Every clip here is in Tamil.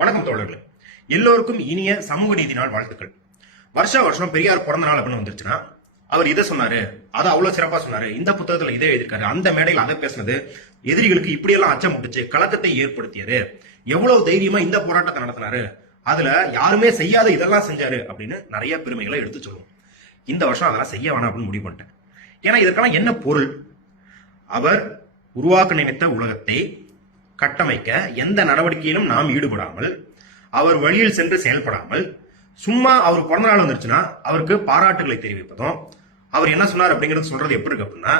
வணக்கம் தோழர்களே. எல்லோருக்கும் இனிய சமூக நீதி நாள் வாழ்த்துக்கள். வருஷம் பெரியார் பிறந்த நாள் அப்படின்னு வந்துருச்சுன்னா அவர் இதை சொன்னாரு, அதை அவ்வளவு சிறப்பா சொன்னாரு, இந்த புத்தகத்துல இதை எழுதிருக்காரு, அந்த மேடையில் அதை பேசினது எதிரிகளுக்கு இப்படியெல்லாம் அச்சம் முட்டுச்சு, கலக்கத்தை ஏற்படுத்தியது, எவ்வளவு தைரியமா இந்த போராட்டத்தை நடத்தினாரு, அதுல யாருமே செய்யாத இதெல்லாம் செஞ்சாரு அப்படின்னு நிறைய பெருமைகளை எடுத்து சொல்லுவோம். இந்த வருஷம் அதெல்லாம் செய்ய வேணாம் அப்படின்னு முடிவு பண்ணிட்டேன். ஏன்னா இதற்கெல்லாம் என்ன பொருள்? அவர் உருவாக்க நினைத்த உலகத்தை கட்டமைக்க எந்த நடவடிக்கையிலும் நாம் ஈடுபடாமல், அவர் வழியில் சென்று செயல்படாமல், சும்மா அவர் பிறந்த நாள் வந்துருச்சுன்னா அவருக்கு பாராட்டுகளை தெரிவிப்பதும், அவர் என்ன சொன்னார் அப்படிங்கிறது சொல்றது எப்படி இருக்கு அப்படின்னா,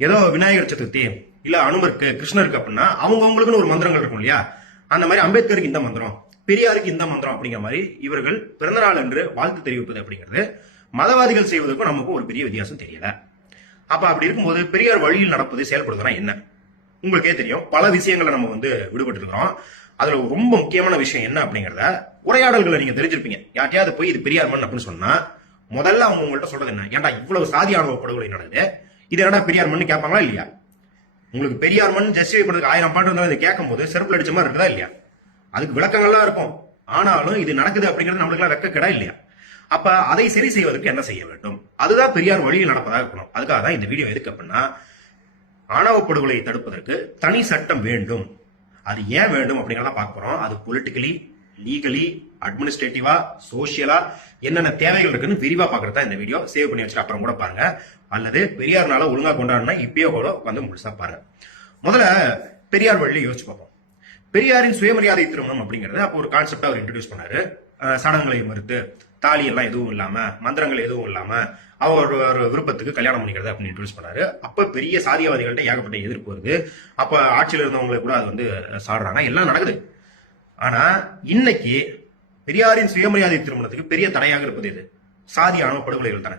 ஏதோ விநாயகர் சதுர்த்தி இல்ல அனுமருக்கு கிருஷ்ணருக்கு அப்படின்னா அவங்களுக்குன்னு ஒரு மந்திரங்கள் இருக்கும் இல்லையா, அந்த மாதிரி அம்பேத்கருக்கு இந்த மந்திரம், பெரியாருக்கு இந்த மந்திரம் அப்படிங்கிற மாதிரி இவர்கள் பிறந்தநாள் என்று வாழ்த்து தெரிவிப்பது அப்படிங்கிறது மதவாதிகள் செய்வதற்கும் நமக்கும் ஒரு பெரிய வித்தியாசம் தெரியல. அப்ப அப்படி இருக்கும்போது பெரியார் வழியில் நடப்பது செயல்படுதுன்னா என்ன? உங்களுக்கே தெரியும், பல விஷயங்களை நம்ம விடுபட்டு இருக்கிறோம். அதுல ரொம்ப முக்கியமான விஷயம் என்ன அப்படிங்கறத உரையாடல்களை நீங்க தெரிஞ்சிருப்பீங்க. யார்ட்டையாவது போய் இது பெரியார் மண் அப்படின்னு சொன்னா முதல்ல அவங்க உங்கள்கிட்ட சொல்றது என்ன? ஏன்டா இவ்வளவு சாதி ஆணவ படுகொலை நடக்குது, இது என்னடா பெரியார் மண் கேட்பாங்களா இல்லையா? உங்களுக்கு பெரியார் மண் ஜஸ்டிஃபை பண்றதுக்கு 1000 பாட்டு இருந்தாலும் இதை கேட்கும் போது செருப்புல அடிச்ச மாதிரி இருக்குதா இல்லையா? அதுக்கு விளக்கங்கள்லாம் இருக்கும். ஆனாலும் இது நடக்குது அப்படிங்கிறது நம்மளுக்கு எல்லாம் வெக்க கிடா இல்லையா? அப்ப அதை சரி செய்வதற்கு என்ன செய்ய வேண்டும்? அதுதான் பெரியார் வழியில் நடப்பதாக இருக்கணும். அதுக்காக தான் இந்த வீடியோ எதுக்கு அப்படின்னா, ஆணவ படுகொலையை தடுப்பதற்கு தனி சட்டம் வேண்டும். அது ஏன் வேண்டும் அப்படிங்கிறத பார்க்க போறோம். அது பொலிட்டிக்கலி, லீகலி, அட்மினிஸ்ட்ரேட்டிவா, சோசியலா என்னென்ன தேவைகள் இருக்குன்னு விரிவா பாக்குறதா இந்த வீடியோ. சேவ் பண்ணி வச்சுட்டு அப்புறம் கூட பாருங்க. அல்லது பெரியார்னால ஒழுங்கா கொண்டாடுனா இப்பயே கூட உட்காந்து முழுசா பாருங்க. முதல்ல பெரியார் வழியில யோசிச்சு பார்ப்போம். பெரியாரின் சுயமரியாதை திருமணம் அப்படிங்கறது அப்போ ஒரு கான்செப்டா அவர் இன்ட்ரோடியூஸ் பண்ணாரு. சடங்குகளை மறுத்து, தாலி எல்லாம் எதுவும் இல்லாம, மந்திரங்கள் எதுவும் இல்லாம அவர் ஒரு விருப்பத்துக்கு கல்யாணம் பண்ணிக்கிறது அப்படின்னு இன்ட்ரோடியூஸ் பண்ணாரு. அப்ப பெரிய சாதியவாதிகள்ட்ட ஏகப்பட்ட எதிர்ப்பு வருது. அப்ப ஆட்சியில் இருந்தவங்களை கூட அது சாடுறாங்க, எல்லாம் நடக்குது. ஆனா இன்னைக்கு பெரியாரின் சுயமரியாதை திருமணத்துக்கு பெரிய தடையாக இருப்பது எது? சாதி ஆணவ படுகொலைகள் தானே.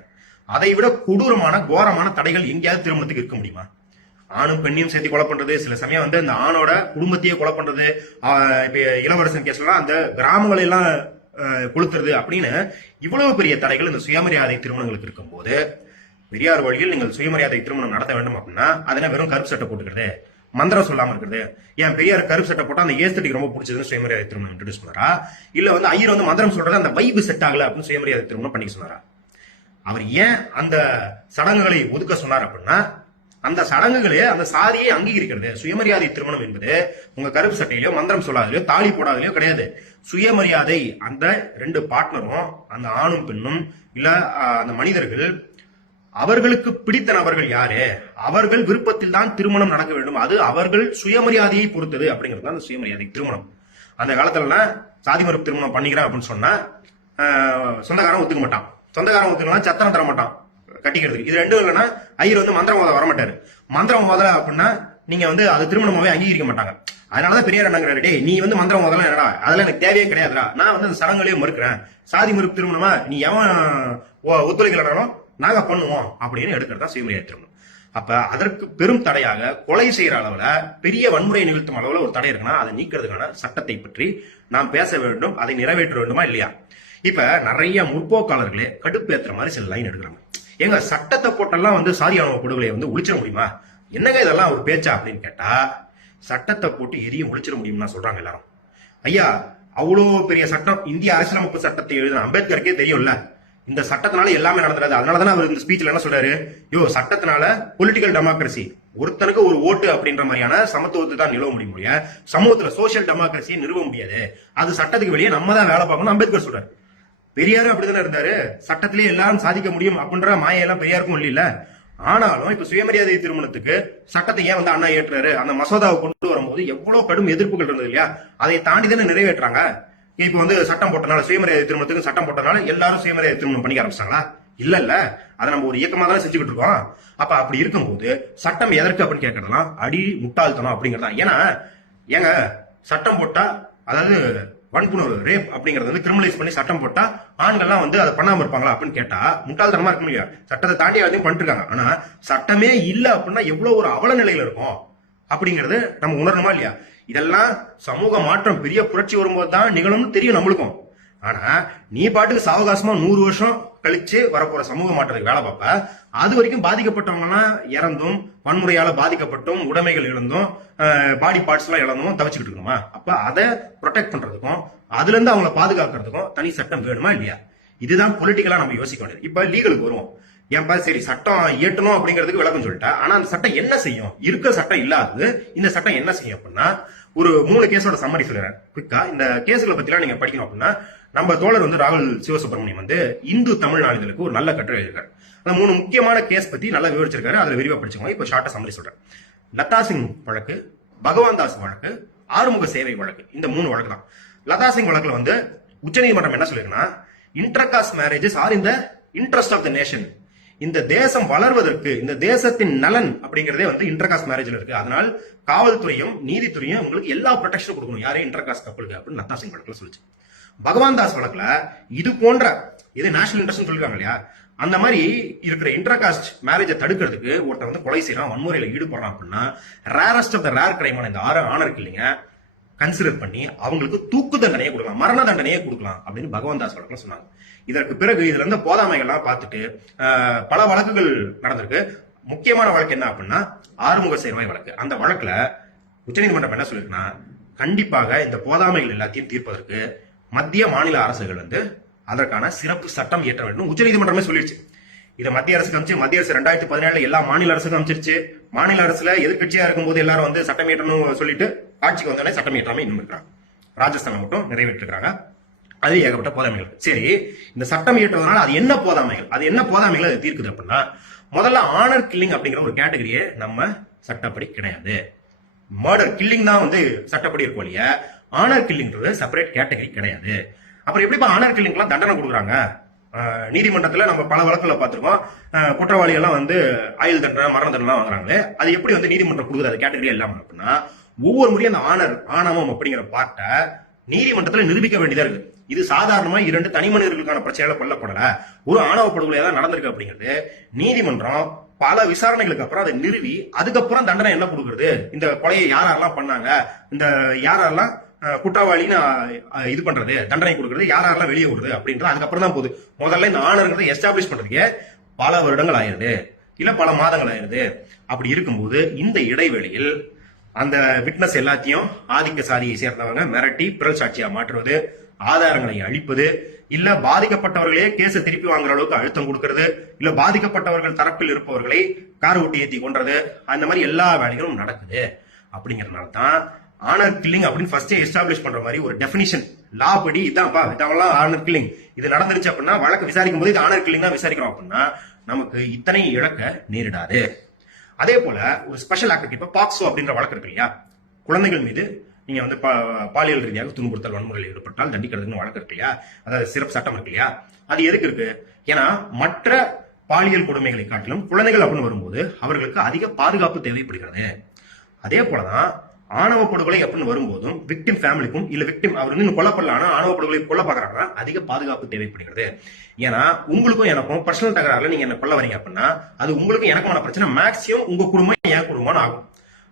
அதை விட கொடூரமான கோரமான தடைகள் எங்கேயாவது திருமணத்துக்கு இருக்க முடியுமா? ஆணும் பெண்ணையும் சேர்த்து கொலை பண்றது, சில சமயம் அந்த ஆணோட குடும்பத்தையே கொலை பண்றது, இப்ப இளவரசன் கேஸ்லாம் அந்த கிராமங்களை எல்லாம் கொளுத்துறது அப்படின்னு இவ்வளவு பெரிய தடைகள் இந்த சுயமரியாதை திருமணங்களுக்கு இருக்கும் போது, பெரியார் வழியில் நீங்கள் சுயமரியாதை திருமணம் நடத்த வேண்டும் அப்படின்னா அதெல்லாம் வெறும் கருப்பு சட்டை போட்டுக்கிறது, மந்திரம் சொல்லாம இருக்கிறது. ஏன் பெரியார் கருப்பு சட்டை போட்டா அந்த ஏஸ்தட்டிக் ரொம்ப பிடிச்சதுன்னு சுயமரியாதை திருமணம் இன்ட்ரோடியூஸ் பண்ணாரா? இல்ல ஐயர் மந்திரம் சொல்றது அந்த வைப்பு செட் ஆகல அப்படின்னு சுயமரியாதை திருமணம் பண்ணிக்க சொன்னாரா? அவர் ஏன் அந்த சடங்குகளை ஒதுக்க சொன்னார் அப்படின்னா, அந்த சடங்குகளே அந்த சாதியை அங்கீகரிக்கிறது. சுயமரியாதை திருமணம் என்பது உங்க கருப்பு சட்டையிலயோ மந்திரம் சொல்லாதலையோ தாலி போடாதலையோ கிடையாது. சுயமரியாதை அந்த 2 பார்ட்னரும், அந்த ஆணும் பெண்ணும் இல்ல அந்த மனிதர்கள், அவர்களுக்கு பிடித்த நபர்கள் யாரு, அவர்கள் விருப்பத்தில் தான் திருமணம் நடக்க வேண்டும். அது அவர்கள் சுயமரியாதையை பொறுத்தது அப்படிங்கிறது தான் அந்த சுயமரியாதை திருமணம். அந்த காலத்துல சாதி மறுப்பு திருமணம் பண்ணிக்கிறேன் அப்படின்னு சொன்னா சொந்தக்காரன் ஒத்துக்க மாட்டான். சொந்தக்காரன் ஒத்துக்கலாம், சத்திரம் தர மாட்டான் கட்டிக்கிறதுக்கு. இது ரெண்டும் இல்லைன்னா ஐயர் மந்திரம் மோத வரமாட்டாரு. மந்திரம் மோதல அப்படின்னா நீங்க அது திருமணமாவே அங்கீகரிக்க மாட்டாங்க. அதனாலதான் பெரியார் என்னங்கிறாரு, டே நீ மந்திரம் மோதலாம் என்னடா, அதெல்லாம் எனக்கு தேவையே கிடையாதுடா, நான் அந்த சடங்குகளையும் மறுக்கிறேன், சாதி மறுப்பு திருமணமா நீ எவன் ஒத்துழைக்கலனாலும் நாங்க பண்ணுவோம் அப்படின்னு எடுக்கிறதா சுயமரியாதை திருமணம். அப்ப அதற்கு பெரும் தடையாக கொலை செய்யற அளவுல, பெரிய வன்முறை நிகழ்த்தும் அளவுல ஒரு தடை இருக்குன்னா அதை நீக்கிறதுக்கான சட்டத்தை பற்றி நாம் பேச வேண்டும், அதை நிறைவேற்ற வேண்டுமா இல்லையா? இப்ப நிறைய முற்போக்காளர்களே கடுப்பேற்றுற மாதிரி சில லைன் எடுக்கிறாங்க. எங்க சட்டத்தை போட்டெல்லாம் சாதி ஆணவ படுகொலையை ஒழிச்சிட முடியுமா? என்னங்க இதெல்லாம் ஒரு பேச்சா அப்படின்னு கேட்டா, சட்டத்தை போட்டு எதையும் ஒழிச்சிட முடியும்னா சொல்றாங்க எல்லாரும். ஐயா, அவ்வளோ பெரிய சட்டம், இந்திய அரசியலமைப்பு சட்டத்தை எழுதின அம்பேத்கருக்கே தெரியும்ல, இந்த சட்டத்தினால எல்லாமே நடந்துடாது. அதனாலதான் அவர் இந்த ஸ்பீச்ல என்ன சொல்றாரு, சட்டத்தினால பொலிட்டிக்கல் டெமோக்ரஸி, ஒருத்தனுக்கு ஒரு ஓட்டு அப்படின்ற மாதிரியான சமத்துவத்தை தான் நிலவ முடியும், சமூகத்துல சோசியல் டெமோக்ரஸியை நிறுவ முடியாது, அது சட்டத்துக்கு வெளியே நம்ம தான் வேலை பார்க்கணும் அம்பேத்கர் சொல்றாரு. பெரியாரும் அப்படித்தானே இருந்தாரு, சட்டத்திலேயே எல்லாரும் சாதிக்க முடியும் அப்படின்ற மாயெல்லாம் பெரியாருக்கும் இல்ல. ஆனாலும் இப்ப சுயமரியாதை திருமணத்துக்கு சட்டத்தை ஏன் அண்ணா ஏற்றாரு, அந்த மசோதாவை கொண்டு வரும்போது எவ்வளவு கடும் எதிர்ப்புகள் இருந்தது இல்லையா? அதை தாண்டி தானே நிறைவேற்றாங்க. இப்ப சட்டம் போட்டனால, சுயமரியாதை திருமணத்துக்கு சட்டம் போட்டனால எல்லாரும் சுயமரியாதை திருமணம் பண்ணிக்க ஆரம்பிச்சாங்களா? இல்ல, அதை நம்ம ஒரு இயக்கமா தானே செஞ்சுக்கிட்டு இருக்கோம். அப்ப அப்படி இருக்கும்போது சட்டம் எதற்கு அப்படின்னு கேட்கறதுலாம் அடி முட்டாள்தனம் அப்படிங்கறதா. ஏன்னா ஏங்க சட்டம் போட்டா, அதாவது வன்புணர்வு ரேப் அப்படிங்கறது கிரிமினலைஸ் பண்ணி சட்டம் போட்டா ஆண்கள்லாம் அதை பண்ணாம இருப்பாங்களா அப்படின்னு கேட்டா முட்டாள்தனமா இருக்கும் இல்லையா? சட்டத்தை தாண்டி அதையும் பண்ணிட்டு இருக்காங்க. ஆனா சட்டமே இல்ல அப்படின்னா எவ்வளவு ஒரு அவல நிலையில இருக்கும் அப்படிங்கறது நம்ம உணரணுமா இல்லையா? இதெல்லாம் சமூக மாற்றம் பெரிய புரட்சி வரும்போது தான் நிகழும்னு தெரியும் நம்மளுக்கும். ஆனா நீ பாட்டுக்கு சாவகாசமா 100 வருஷம் கழிச்சு வரப்போற சமூக மாற்றத்துக்கு வேலை பார்ப்ப. அது வரைக்கும் பாதிக்கப்பட்டவங்கலாம் இறந்தும், வன்முறையால பாதிக்கப்பட்டும், உடைமைகள் இழந்தும், பாடி பார்ட்ஸ் எல்லாம் இழந்தும் தவிச்சுக்கிட்டு இருக்கணுமா? அப்ப அதை ப்ரொடெக்ட் பண்றதுக்கும் அதுல இருந்து அவங்களை பாதுகாக்கிறதுக்கும் தனி சட்டம் வேணுமா இல்லையா? இதுதான் பொலிட்டிக்கலா நம்ம யோசிக்க வேண்டியது. இப்ப லீகலுக்கு வருவோம். ஏன்பா சரி சட்டம் இயற்றணும் அப்படிங்கிறதுக்கு விளக்கம் சொல்லிட்டா, ஆனா அந்த சட்டம் என்ன செய்யும்? இருக்க சட்டம் இல்லாதது இந்த சட்டம் என்ன செய்யும் அப்படின்னா, ஒரு 3 கேஸோட சம்மரி சொல்றேன் குவிக்கா. இந்த கேஸுகளை பத்தி எல்லாம் நீங்க படிக்கணும் அப்படின்னா, நம்ம தோழர் ராகுல் சிவசுப்ரமணியம் இந்து தமிழ் நாளிதழுக்கு ஒரு நல்ல கட்டுரை எழுதிருக்காரு. அந்த 3 முக்கியமான கேஸ் பத்தி நல்லா விவரிச்சிருக்காரு. அதுல விரிவா படிச்சுக்கோங்க. இப்ப ஷார்ட்டா சம்மரி சொல்றேன். லதா சிங் வழக்கு, பகவான் தாஸ் வழக்கு, ஆறுமுக சேவை வழக்கு, இந்த 3 வழக்கு தான். லதா சிங் வழக்குல உச்சநீதிமன்றம் என்ன சொல்லிருக்குன்னா, intercaste marriages are in the interest of the nation. இந்த தேசம் வளர்வதற்கு, இந்த தேசத்தின் நலன் அப்படிங்கறதே இன்டர்காஸ்ட் மேரேஜ்ல இருக்கு. அதனால் காவல்துறையும் நீதித்துறையும் உங்களுக்கு எல்லா ப்ரொடெக்ஷனும் கொடுக்கணும். யாரே இன்டர்காஸ்ட் கப்பலுக்கு அப்படின்னு லதா சிங் வழக்குல சொல்லிச்சு. பகவான் தாஸ் வழக்குல இது போன்ற இது நேஷனல் இன்ட்ரெஸ்ட் சொல்லிருக்காங்க இல்லையா, அந்த மாதிரி இருக்கிற இன்டர்காஸ்ட் மேரேஜை தடுக்கிறதுக்கு ஒருத்தர் கொலை செய்யறான், வன்முறையில ஈடுபடுறான் அப்படின்னா, ரேரஸ்ட் ஆஃப் த ரேர் கிரைமான இந்த ஆனர் கில்லிங்க கன்சிடர் பண்ணி அவங்களுக்கு தூக்கு தண்டனையே கொடுக்கலாம், மரண தண்டனையே கொடுக்கலாம் அப்படின்னு பகவான் தாஸ் வழக்குல சொன்னாங்க. இதற்கு பிறகு இதுல இருந்த போதாமைகள்லாம் பார்த்துட்டு பல வழக்குகள் நடந்திருக்கு. முக்கியமான வழக்கு என்ன அப்படின்னா ஆறுமுக சேர்வை வழக்கு. அந்த வழக்குல உச்சநீதிமன்றம் என்ன சொல்லிருக்குன்னா, கண்டிப்பாக இந்த போதாமைகள் எல்லாத்தையும் தீர்ப்பதற்கு மத்திய மாநில அரசுகள் அதற்கான சிறப்பு சட்டம் இயற்ற வேண்டும் உச்சநீதிமன்றமே சொல்லிடுச்சு. இதை மத்திய அரசுக்கு அமைச்சு, மத்திய அரசு 2017 எல்லா மாநில அரசுக்கும் அமைச்சிருச்சு. மாநில அரசுல எதிர்கட்சியா இருக்கும்போது எல்லாரும் சட்டம் இயற்றணும் சொல்லிட்டு ஆட்சிக்கு வந்தோடனே சட்டம் இயற்றாம இன்னும் இருக்கிறாங்க. ராஜஸ்தான் மட்டும் நிறைவேற்றிருக்காங்க. அது ஏகப்பட்ட போதாமைகள். சரி, இந்த சட்டம் இயற்றுவதனால அது என்ன போதாமைகள், அது என்ன போதாமைகள் அது தீர்க்குது அப்படின்னா, முதல்ல ஆனர் கில்லிங் அப்படிங்கிற ஒரு கேட்டகரியே நம்ம சட்டப்படி கிடையாது. மர்டர் கில்லிங் தான் சட்டப்படி இருக்கும் இல்லையா, ஆனர் கில்லிங்கிறது செப்பரேட் கேட்டகரி கிடையாது. அப்புறம் எப்படிப்பா ஆனர் கில்லிங்லாம் தண்டனை கொடுக்குறாங்க? நீதிமன்றத்துல நம்ம பல வழக்குல பார்த்திருக்கோம். குற்றவாளிகள் எல்லாம் ஆயுள் தண்டனை, மரண தண்டனை வாங்குறாங்களே, அது எப்படி நீதிமன்றம் கொடுக்குது அது கேட்டகரி இல்லாம அப்படின்னா, ஒவ்வொரு முறையும் அந்த ஆணவம் அப்படிங்கிற பார்ட்டை நீதிமன்றத்துல நிரூபிக்க வேண்டியதா இருக்கு. இது சாதாரணமா 2 தனி மனிதர்களுக்கான பிரச்சனைகளை கொல்லப்படல, ஒரு ஆணவ படுகொலையா தான் நடந்திருக்கு அப்படிங்கிறது நீதிமன்றம் பல விசாரணைகளுக்கு அப்புறம் அதை நிறுவி அதுக்கப்புறம் தண்டனை என்ன கொடுக்குறது, இந்த கொலையை யாரெல்லாம் பண்ணாங்க, இந்த யாரெல்லாம் குற்றவாளின்னு இது பண்றது, தண்டனை கொடுக்கறது, யாரெல்லாம் வெளியே விடுறது அப்படின்றது அதுக்கப்புறம் தான் போகுது. முதல்ல இந்த ஆணர்களை எஸ்டாப்ளிஷ் பண்றதுக்கே பல வருடங்கள் ஆயிருது, இல்ல பல மாதங்கள் ஆயிருது. அப்படி இருக்கும்போது இந்த இடைவெளியில் அந்த விட்னஸ் எல்லாத்தையும் ஆதிக்க சாதியை சேர்ந்தவங்க மிரட்டி பிறல் சாட்சியா மாற்றுவது, ஆதாரங்களை அழிப்பது, இல்ல பாதிக்கப்பட்டவர்களே கேஸை திருப்பி வாங்குற அளவுக்கு அழுத்தம் கொடுக்கறது, இல்ல பாதிக்கப்பட்டவர்கள் தரப்பில் இருப்பவர்களை கார் ஒட்டி ஏத்தி கொன்றது, அந்த மாதிரி எல்லா வேலைகளும் நடக்குது. அப்படிங்கறதுனால தான் ஆனர் கில்லிங் அப்படின்னு ஃபர்ஸ்டே எஸ்டாப்ளிஷ் பண்ற மாதிரி ஒரு டெபினிஷன் லா படி இதான்ப்பா, இதெல்லாம் ஆனர் கில்லிங், இது நடந்துருச்சு அப்படின்னா வழக்கு விசாரிக்கும் போது இது ஆனர் கில்லிங் தான் விசாரிக்கிறோம் அப்படின்னா நமக்கு இத்தனை இழக்க நேரிடாது. அதே போல ஒரு ஸ்பெஷல் ஆக்ட், இப்ப பாக்ஸோ அப்படின்ற வழக்கு இருக்கு இல்லையா, குழந்தைகள் மீது நீங்க பாலியல் ரீதியாக துன்புறுத்தல் வன்முறையில் ஈடுபட்டால் தண்டிக்கிறதுன்னு வழக்கு இருக்கு இல்லையா, அதாவது சிறப்பு சட்டம் இருக்கு இல்லையா, அது எதுக்கு இருக்கு? ஏன்னா மற்ற பாலியல் கொடுமைகளை காட்டிலும் குழந்தைகள் அப்படின்னு வரும்போது அவர்களுக்கு அதிக பாதுகாப்பு தேவைப்படுகிறது. அதே போலதான் ஆணவ படுகொலை அப்படின்னு வரும்போதும் விக்டிம் ஃபேமிலிக்கும் இல்ல விக்டிம் அவர் இன்னும் கொல்லப்படல ஆனா ஆணவ படுகொலை கொல்ல பாக்குறாங்கன்னா அதிக பாதுகாப்பு தேவைப்படுகிறது. ஏன்னா உங்களுக்கும் எனக்கும் பர்சனல் தகராறுல நீங்க என்ன கொல்ல வரீங்க அப்படின்னா அது உங்களுக்கும் எனக்குமான பிரச்சனை மேக்சிமம் உங்க குடும்பம் என் குடும்பம் ஆகும்.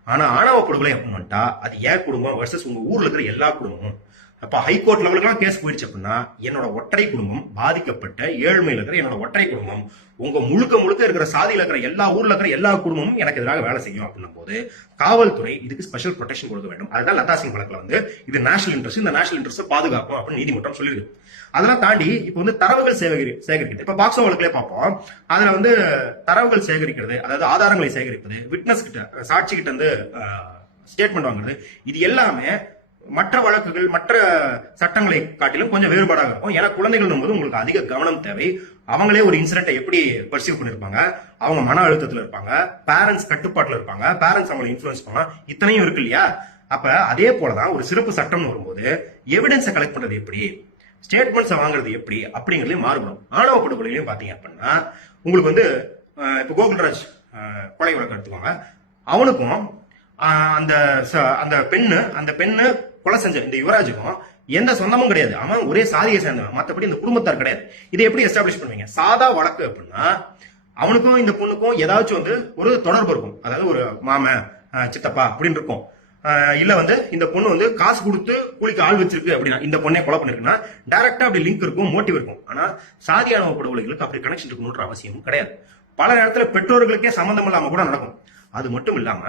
ஆனா ஆணவ படுகொலை அப்படின்னு வந்துட்டா அது என் குடும்பம் வர்சஸ் உங்க ஊர்ல இருக்கிற எல்லா குடும்பமும். அப்ப ஹைகோர்ட் லெவலுக்கு கேஸ் போயிடுச்சு அப்படின்னா என்னோட ஒற்றை குடும்பம் பாதிக்கப்பட்ட ஏழ்மையில இருக்கிற என்னோட ஒற்றை குடும்பம் உங்க முழுக்க முழுக்க இருக்கிற சாதியில இருக்கிற எல்லா ஊர்ல இருக்கிற எல்லா குடும்பமும் எனக்கு எதிராக வேலை செய்யும் அப்படின்னும் போது காவல்துறை இதுக்கு ஸ்பெஷல் ப்ரொடெக்ஷன் கொடுக்க வேண்டும். அதுதான் லதா சிங் வழக்குல இது நேஷனல் இன்ட்ரெஸ்ட், இந்த நேஷனல் இன்ட்ரெஸ்ட் பாதுகாக்கும் அப்படின்னு நீதிமன்றம் சொல்லிருக்கு. அதெல்லாம் தாண்டி இப்ப தரவுகள் சேகரிக்கிறது, இப்ப பாக்ஸோ வழக்குலயே பார்ப்போம். அதுல தரவுகள் சேகரிக்கிறது, அதாவது ஆதாரங்களை சேகரிப்பது, விட்னஸ் கிட்ட சாட்சி கிட்ட ஸ்டேட்மெண்ட் வாங்குறது, இது எல்லாமே மற்ற வழக்குகள் மற்ற சட்டங்களை காட்டிலும் கொஞ்சம் வேறுபாடாக இருக்கும். ஏன்னா குழந்தைகள் போது உங்களுக்கு அதிக கவனம் தேவை. அவங்களே ஒரு இன்சிடென்ட்டை எப்படி பர்சீவ் பண்ணிருப்பாங்க, அவங்க மன அழுத்தத்துல இருப்பாங்க, பேரண்ட்ஸ் கட்டுப்பாட்டுல இருப்பாங்க, பேரண்ட்ஸ் அவங்களை இன்ஃபுளுன்ஸ் பண்ணலாம், இத்தனையும் இருக்கு இல்லையா. அப்ப அதே போலதான் ஒரு சிறப்பு சட்டம் வரும்போது எவிடன்ஸை கலெக்ட் பண்றது எப்படி, ஸ்டேட்மெண்ட்ஸை வாங்குறது எப்படி அப்படிங்கிறதுலயும் மாறுபடும். ஆணவ படுகொலையிலையும் பாத்தீங்க அப்படின்னா உங்களுக்கு இப்ப கோகுல்ராஜ் கொலை வழக்கு எடுத்துக்கோங்க. அவனுக்கும் அந்த பெண்ணு கொலை செஞ்ச இந்த யுவராஜுக்கும் எந்த சொந்தமும் கிடையாது. அவன் ஒரே சாதியை சேர்ந்தவன், மற்றபடி இந்த குடும்பத்தார் கிடையாது. இதை எப்படி எஸ்டாப்ளிஷ் பண்ணுவீங்க? சாதா வழக்கு அப்படின்னா அவனுக்கும் இந்த பொண்ணுக்கும் ஏதாச்சும் ஒரு தொடர்பு இருக்கும், அதாவது ஒரு மாமன் சித்தப்பா அப்படின்னு இருக்கும். இல்ல வந்து இந்த பொண்ணு வந்து காசு கொடுத்து கூலிக்கு ஆள் வச்சிருக்கு அப்படின்னா இந்த பொண்ணே கொலை பண்ணிருக்குன்னா டைரக்டா அப்படி லிங்க் இருக்கும், மோட்டிவ் இருக்கும். ஆனா சாதி ஆணவ படுகொலைகளுக்கு அப்படி கனெக்ஷன் இருக்கணும்ன்ற அவசியமும் கிடையாது. பல நேரத்துல பெற்றோர்களுக்கே சம்பந்தம் இல்லாம கூட நடக்கும். அது மட்டும் இல்லாம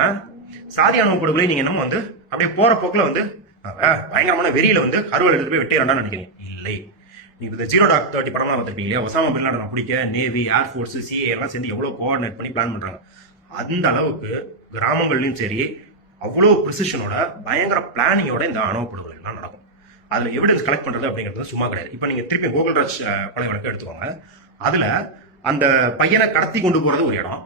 சாதி ஆணவ படுகொலை நீங்க என்ன வந்து அப்படியே போற போக்குல வந்து பயங்கரமான வெறியில வந்து அறுவல் எடுத்து போய் வெட்டிடறான்னு நினைக்கிறீங்க. இல்லை, நீங்க இந்த 0-30 படமா பார்த்திருப்பீங்க இல்லையா? ஒசாமா பின் லாடனை பிடிக்க நேவி, ஏர்ஃபோர்ஸ், சிஏ எல்லாம் சேர்ந்து எவ்வளவு கோஆர்டினேட் பண்ணி பிளான் பண்றாங்க. அந்த அளவுக்கு கிராமங்கள்லயும் சரி அவ்வளவு ப்ரிசிஷனோட பயங்கர பிளானிங்கோட இந்த ஆணவ படுகொலை எல்லாம் நடக்கும். அதுல எவிடன்ஸ் கலெக்ட் பண்றது அப்படிங்கிறது சும்மா கிடையாது. இப்ப நீங்க திருப்பி கோகுல்ராஜ் கொலை வழக்கு எடுத்துக்கோங்க. அதுல அந்த பையனை கடத்தி கொண்டு போறது ஒரு இடம்.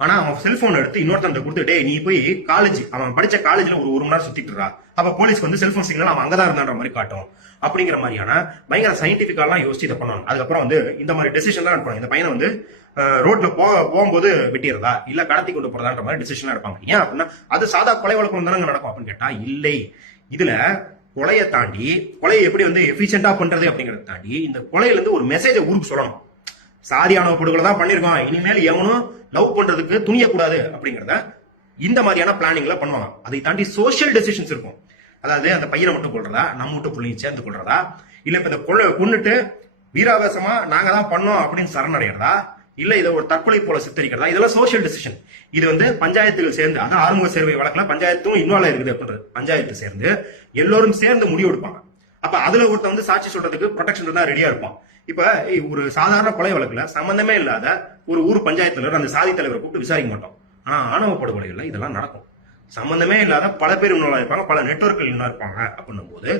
ஆனா அவன் செல்போன் எடுத்து இன்னொருத்தன் கொடுத்து, டே நீ போய் காலேஜ், அவன் படிச்ச காலேஜ்ல ஒரு மணி நேரம் சுத்திட்டு இருக்கா, அப்ப போலீஸ்க்கு வந்து செல்போன் சிக்னல் அவன் அங்கதான் இருந்தான்ற மாதிரி காட்டும். அப்படிங்கிற மாதிரியான பயங்கர சயின்டிபிக்காலாம் யோசிச்சு இதை பண்ணுவாங்க. அதுக்கப்புறம் வந்து இந்த மாதிரி டெசிஷன் தான் எடுப்பாங்க. இந்த பையனை வந்து ரோட்ல போகும்போது வெட்டிடுறதா இல்ல கடத்தி கொண்டு போறதான்ற மாதிரி டிசிஷன் எடுப்பாங்க. ஏன் அப்படின்னா அது சாதா கொலை வழக்கம் தானே நடக்கும் அப்படின்னு கேட்டா இல்லை. இதுல கொலையை தாண்டி கொலையை எப்படி வந்து எஃபிஷியன்டா பண்றது அப்படிங்கறத தாண்டி இந்த கொலையில இருந்து ஒரு மெசேஜை ஊருக்கு சொல்லணும். சாதி ஆணவ படுகொலை தான் பண்ணிருக்கோம், இனிமேல் எவனும் லவ் பண்றதுக்கு துணியக்கூடாது அப்படிங்கறத இந்த மாதிரியான பிளானிங்ல பண்ணுவாங்க. அதை தாண்டி சோசியல் டெசிஷன்ஸ் இருக்கும். அதாவது அந்த பையனை மட்டும் கொள்றதா, நம்ம மட்டும் பிள்ளையும் சேர்ந்து கொள்றதா, இல்ல இப்ப இந்த கொன்னுட்டு வீராவேசமா நாங்க தான் பண்ணோம் அப்படின்னு சரணடைகிறதா, இல்ல இதை ஒரு தற்கொலை போல சித்தரிக்கிறதா, இதெல்லாம் சோசியல் டிசிஷன். இது வந்து பஞ்சாயத்துகள் சேர்ந்து, அதான் ஆறுமுக சேர்வை வழக்குல பஞ்சாயத்தும் இன்வால்வ் இருக்குது அப்படின்றது. பஞ்சாயத்து சேர்ந்து எல்லோரும் சேர்ந்து முடிவு எடுப்பாங்க. அப்ப அதுல ஒருத்த வந்து சாட்சி சொல்றதுக்கு ப்ரொடெக்ஷன் தான் ரெடியா இருப்பான். இப்ப ஒரு சாதாரண கொலை வழக்குல சம்பந்தமே இல்லாத ஒரு ஊர் பஞ்சாயத்துல அந்த சாதி தலைவரை கூப்பிட்டு விசாரிக்க மாட்டோம். ஆனா ஆணவ படுகொலைகள்ல இதெல்லாம் நடக்கும். சம்பந்தமே இல்லாத பல பேர் இன்னும் இருப்பாங்க, பல நெட்வொர்க்கள் இன்னும் இருப்பாங்க. அப்படின்னும் போது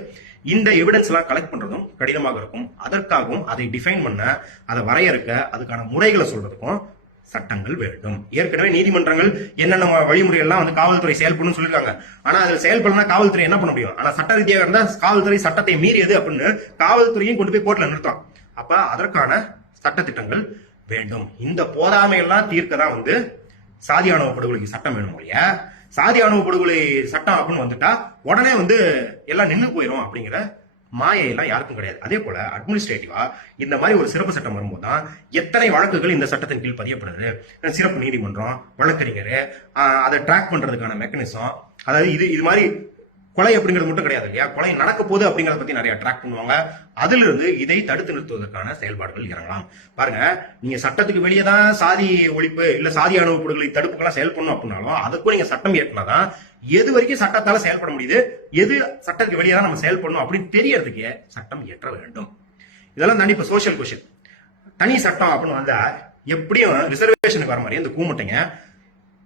இந்த எவிடன்ஸ் எல்லாம் கலெக்ட் பண்றதும் கடினமாக இருக்கும். அதற்காகவும் அதை டிஃபைன் பண்ண, அதை வரையறுக்க, அதுக்கான முறைகளை சொல்றதுக்கும் சட்டங்கள் வேண்டும். ஏற்கனவே நீதிமன்றங்கள் என்னென்ன வழிமுறைகள்லாம் வந்து காவல்துறை செயல்படும் சொல்லிருக்காங்க. ஆனா அது செயல்படனா காவல்துறை என்ன பண்ண முடியும்? ஆனா சட்ட ரீதியாக இருந்தா காவல்துறை சட்டத்தை மீறியது அப்படின்னு காவல்துறையும் கொண்டு போய் கோர்ட்ல நிறுத்தம். அப்ப அதற்கான சட்ட திட்டங்கள் வேண்டும். இந்த போதாமையெல்லாம் தீர்க்க தான் வந்து சாதி ஆணவ படுகொலைக்கு சட்டம் வேணும் இல்லையா? சாதி ஆணவ படுகொலை சட்டம் அப்படின்னு வந்துட்டா உடனே வந்து எல்லாம் நின்று போயிடும் அப்படிங்கிற மாயெல்லாம் யாருக்கும் கிடையாது. அதே போல அட்மினிஸ்ட்ரேட்டிவா இந்த மாதிரி ஒரு சிறப்பு சட்டம் வரும்போது தான் எத்தனை வழக்குகள் இந்த சட்டத்தின் கீழ் பதியப்படுது. சிறப்பு நீதிமன்றம், வழக்கறிஞர், அதை ட்ராக் பண்றதுக்கான மெக்கானிசம், அதாவது இது மாதிரி கொலை அப்படிங்கிறது மட்டும் கிடையாது இல்லையா? கொலை நடக்க போகுது அப்படிங்கறத பத்தி நிறைய ட்ராக் பண்ணுவாங்க. அதுல இருந்து இதை தடுத்து நிறுத்துவதற்கான செயல்பாடுகள் இறங்கலாம். பாருங்க, நீங்க சட்டத்துக்கு வெளியே தான் சாதி ஒழிப்பு இல்ல சாதி ஆணவ படுகொலை தடுப்புக்கெல்லாம் செயல்படணும் அப்படின்னாலும் அதுக்கும் நீங்க சட்டம் இயற்றினாதான் எது வரைக்கும் சட்டத்தால செயல்பட முடியுது, எது சட்டத்துக்கு வெளியே தான் நம்ம செயல்படணும் அப்படின்னு தெரியறதுக்கு சட்டம் இயற்ற வேண்டும். இதெல்லாம் தாண்டி இப்ப சோசியல் கொஸ்டின், தனி சட்டம் அப்படின்னு வந்தா எப்படியும் ரிசர்வேஷனுக்கு வர மாதிரி இந்த கூமுட்டைங்க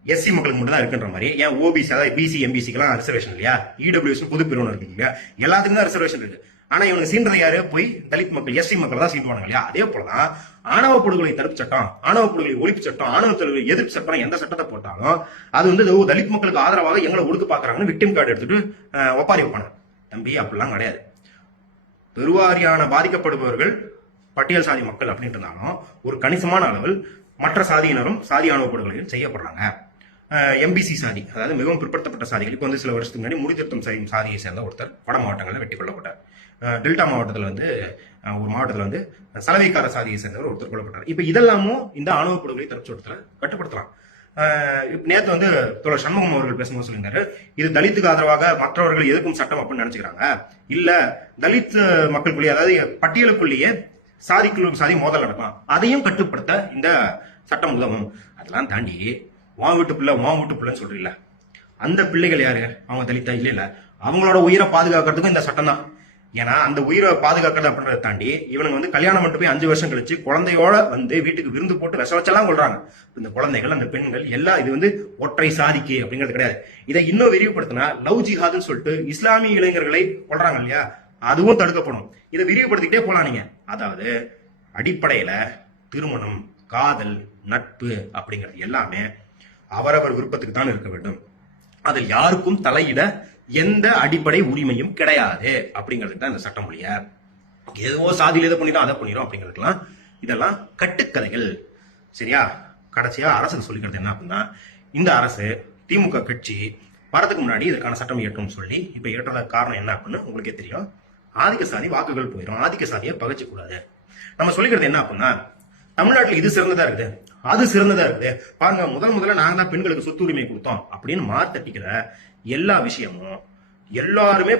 எஸ்சி மக்களுக்கு மட்டும் தான் இருக்குன்ற மாதிரி, ஏன் ஓபிசி அதாவது பிசி எம்பிசிக்கெல்லாம் ரிசர்வேஷன் இல்லையா? இடபிள்யூஎஸ் பொது பிரிவினர் இருக்கு இல்லையா? எல்லாத்துக்கும் தான் ரிசர்வேஷன் இருக்கு. ஆனா இவங்க சீன்றது யாரு? போய் தலித் மக்கள், எஸ்சி மக்கள் தான் சீண்டுவாங்க இல்லையா? அதே போலதான் ஆணவ படுகொலை தடுப்பு சட்டம், ஆணவ படுகொலை ஒழிப்பு சட்டம், ஆணவ படுகொலை எதிர்ப்பு சட்டம், எந்த சட்டத்தை போட்டாலும் அது வந்து தலித் மக்களுக்கு ஆதரவாக எங்களை ஒடுக்க பாக்குறாங்கன்னு விக்டிம் கார்டு எடுத்துட்டு ஒப்பாரி வைப்பாங்க. தம்பி அப்படிலாம் கிடையாது. பெருவாரியான பாதிக்கப்படுபவர்கள் பட்டியல் சாதி மக்கள் அப்படின்ட்டு இருந்தாலும் ஒரு கணிசமான அளவில் மற்ற சாதியினரும் சாதி ஆணவ படுகொலைகள் செய்யப்படுறாங்க. எம்பிசி சாதி, அதாவது மிகவும் பிற்படுத்தப்பட்ட சாதிகள், இப்போ வந்து சில வருஷத்துக்கு முன்னாடி முடித்திருத்தம் செய்யும் சாதியை சேர்ந்த ஒருத்தர் வட மாவட்டங்களில் வெட்டி கொல்லப்பட்டார். டெல்டா மாவட்டத்தில் வந்து ஒரு மாவட்டத்தில் வந்து சலவைக்கார சாதியை சேர்ந்தவர் ஒருத்தர் கொல்லப்பட்டார். இப்போ இதெல்லாமும் இந்த ஆணவ படுகொலை தடுப்பு சட்டத்தில் கட்டுப்படுத்தலாம். நேற்று வந்து தோழர் சண்முகம் அவர்கள் பேசும்போது சொல்லியிருந்தாரு, இது தலித்துக்கு ஆதரவாக மற்றவர்கள் எதுக்கும் சட்டம் அப்படின்னு நினைச்சுக்கிறாங்க. இல்ல, தலித் மக்களுக்குள்ளேயே அதாவது பட்டியலுக்குள்ளேயே சாதிக்குள்ள சாதி மோதல் நடக்கும், அதையும் கட்டுப்படுத்த இந்த சட்டம் உதவும். அதெல்லாம் தாண்டி உன் வீட்டு பிள்ளைன்னு சொல்றீங்களா, அந்த பிள்ளைகள் யாரு? அவங்க தலித்தா? இல்ல, அவங்களோட உயிரை பாதுகாக்கிறதுக்கும் இந்த சட்டம் தான். ஏன்னா அந்த உயிரை பாதுகாக்கிறது அப்படின்றத தாண்டி இவனுங்க வந்து கல்யாணம் மட்டும் போய் 5 வருஷம் கழிச்சு குழந்தையோட வந்து வீட்டுக்கு விருந்து போட்டு விஷ வச்செல்லாம் கொள்றாங்க. இந்த குழந்தைகள், அந்த பெண்கள் எல்லாம் இது வந்து ஒற்றை சாதிக்கு அப்படிங்கிறது கிடையாது. இதை இன்னும் விரிவுபடுத்தினா லவ் ஜிஹாதுன்னு சொல்லிட்டு இஸ்லாமிய இளைஞர்களை கொள்றாங்க இல்லையா, அதுவும் தடுக்கப்படும். இதை விரிவுபடுத்திக்கிட்டே போலாம் நீங்க. அதாவது அடிப்படையில திருமணம், காதல், நட்பு அப்படிங்கிறது எல்லாமே அவரவர் விருப்பத்துக்கு தான் இருக்க வேண்டும். அதில் யாருக்கும் தலையிட எந்த அடிப்படை உரிமையும் கிடையாது அப்படிங்கிறது தான் இந்த சட்டம் மொழிய. ஏதோ சாதியில் இதை பண்ணிடும் அதை பண்ணிடும் அப்படிங்கிறதுலாம் இதெல்லாம் கட்டுக்கதைகள். சரியா? கடைசியா அரசுக்கு சொல்லிக்கிறது என்ன அப்படின்னா, இந்த அரசு திமுக கட்சி வரதுக்கு முன்னாடி இதற்கான சட்டம் இயற்றணும்னு சொல்லி இப்ப இயற்றதுக்கு காரணம் என்ன அப்படின்னு உங்களுக்கே தெரியும். ஆதிக்க சாதி வாக்குகள் போயிடும், ஆதிக்க சாதியை பகைச்சு கூடாது. நம்ம சொல்லிக்கிறது என்ன அப்படின்னா, தமிழ்நாட்டில் இது சிறந்ததா இருக்குது, அது சிறந்ததா இருக்குது, பாருங்க முதல்ல நாங்க தான் பெண்களுக்கு சொத்து உரிமை கொடுத்தோம் அப்படின்னு மார்த்தட்டிக்கிற எல்லா விஷயமும் எல்லாருமே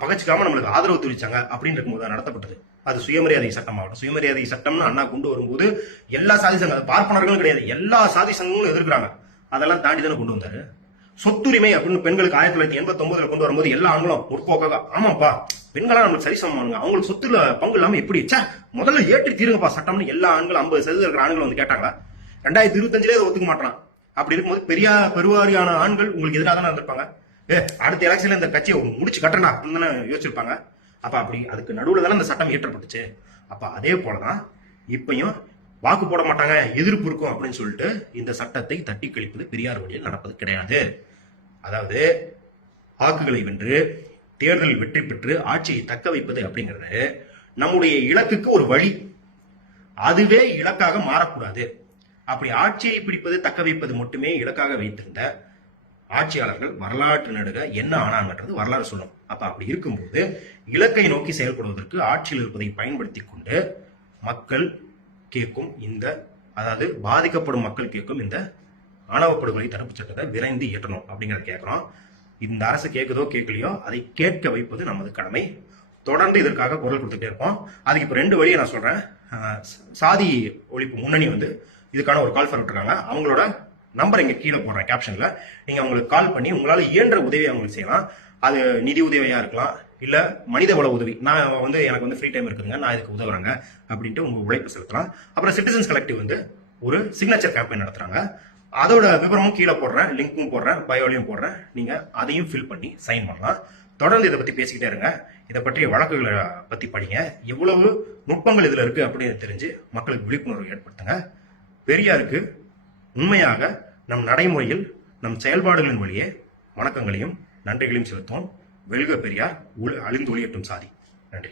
பகச்சுக்காம நம்மளுக்கு ஆதரவு தெரிவிச்சாங்க அப்படின்னு இருக்கும்போது தான் நடத்தப்பட்டது. அது சுயமரியாதை சட்டமாகட்டும். சுயமரியாதை சட்டம்னு அண்ணா கொண்டு வரும்போது எல்லா சாதி சங்கம், பார்ப்பனர்களும் கிடையாது, எல்லா சாதி சங்கங்களும் எதிர்க்கிறாங்க. அதெல்லாம் தாண்டி தானே கொண்டு வந்தாரு. சொத்துரிமை அப்படின்னு பெண்களுக்கு 1989 கொண்டு வரும்போது எல்லா ஆண்களும் முற்போக்காக, ஆமாப்பா பெண்களா நம்மளுக்கு சரி சமமானுங்க, அவங்களுக்கு சொத்துல பங்கு இல்லாம எப்படி முதல்ல ஏற்றி தீருங்கப்பா சட்டம்னு எல்லா ஆண்களும் 50% இருக்கிற ஆண்கள் வந்து கேட்டாங்க. 2025 ஒத்துக்க மாட்டான். அப்படி இருக்கும்போது பெருவாரியான ஆண்கள் உங்களுக்கு எதிராக தானே இருந்திருப்பாங்க. அடுத்த எலெக்ஷன்ல இந்த கட்சியை முடிச்சு கட்டணா அப்படின்னு தானே யோசிச்சிருப்பாங்க. அப்ப அப்படி அதுக்கு நடுவுல தானே இந்த சட்டம் இயற்றப்பட்டுச்சு. அப்ப அதே போலதான் இப்பயும் வாக்கு போட மாட்டாங்க, எதிர்ப்பு இருக்கும் அப்படின்னு சொல்லிட்டு இந்த சட்டத்தை தட்டி கழிப்பது பெரியார் வழியில் நடப்பது கிடையாது. அதாவது வாக்குகளை வென்று தேர்தலில் வெற்றி பெற்று ஆட்சியை தக்க வைப்பது அப்படிங்கிறது நம்முடைய இலக்குக்கு ஒரு வழி, அதுவே இலக்காக மாறக்கூடாது. அப்படி ஆட்சியை பிடிப்பது தக்க வைப்பது மட்டுமே இலக்காக வைத்திருந்த ஆட்சியாளர்கள் வரலாற்று நடுக என்ன ஆனாங்கன்றது வரலாறு சொல்லும். அப்ப அப்படி இருக்கும்போது இலக்கை நோக்கி செயல்படுவதற்கு ஆட்சியில் இருப்பதை பயன்படுத்தி கொண்டு மக்கள் கேட்கும் இந்த, அதாவது பாதிக்கப்படும் மக்கள் கேட்கும் இந்த ஆணவ படுகொலை தடுப்பு சட்டத்தை விரைந்து இயற்றணும் அப்படிங்கறத கேட்கிறோம். இந்த அரசு கேட்குதோ கேட்கலையோ அதை கேட்க வைப்பது நமது கடமை. தொடர்ந்து இதற்காக குரல் கொடுத்துட்டே இருப்போம். அதுக்கு இப்ப 2 வழியை நான் சொல்றேன். சாதி ஒழிப்பு முன்னணி வந்து இதுக்கான ஒரு கால் ஃபார் விட்டுருக்காங்க. அவங்களோட நம்பர் இங்க கீழே போடுறேன் கேப்ஷன்ல. நீங்க அவங்களுக்கு கால் பண்ணி உங்களால இயன்ற உதவி அவங்களுக்கு செய்யலாம். அது நிதி உதவியா இருக்கலாம், இல்ல மனித வள உதவி. நான் வந்து எனக்கு வந்து ஃப்ரீ டைம் இருக்குதுங்க, நான் இதுக்கு உதவுறேங்க அப்படின்ட்டு உங்க உழைப்பு செலுத்தலாம். அப்புறம் சிட்டிசன்ஸ் கலெக்டிவ் வந்து ஒரு சிக்னேச்சர் கேம்பெயின் நடத்துறாங்க. அதோட விவரமும் கீழே போடுறேன், லிங்க்கும் போடுறேன், பயோலையும் போடுறேன். நீங்க அதையும் ஃபில் பண்ணி சைன் பண்ணலாம். தொடர்ந்து இதை பத்தி பேசிக்கிட்டே இருங்க. இதை பற்றிய வழக்குகளை பத்தி படிங்க. எவ்வளவு நுட்பங்கள் இதுல இருக்கு அப்படின்னு தெரிஞ்சு மக்களுக்கு விழிப்புணர்வு ஏற்படுத்துங்க. பெரியாருக்கு உண்மையாக நம் நடைமுறையில் நம் செயல்பாடுகளின் வழியே வணக்கங்களையும் நன்றிகளையும் செலுத்துவோம். வெல்க பெரியார், அழிந்து ஒளியட்டும் சாதி. நன்றி.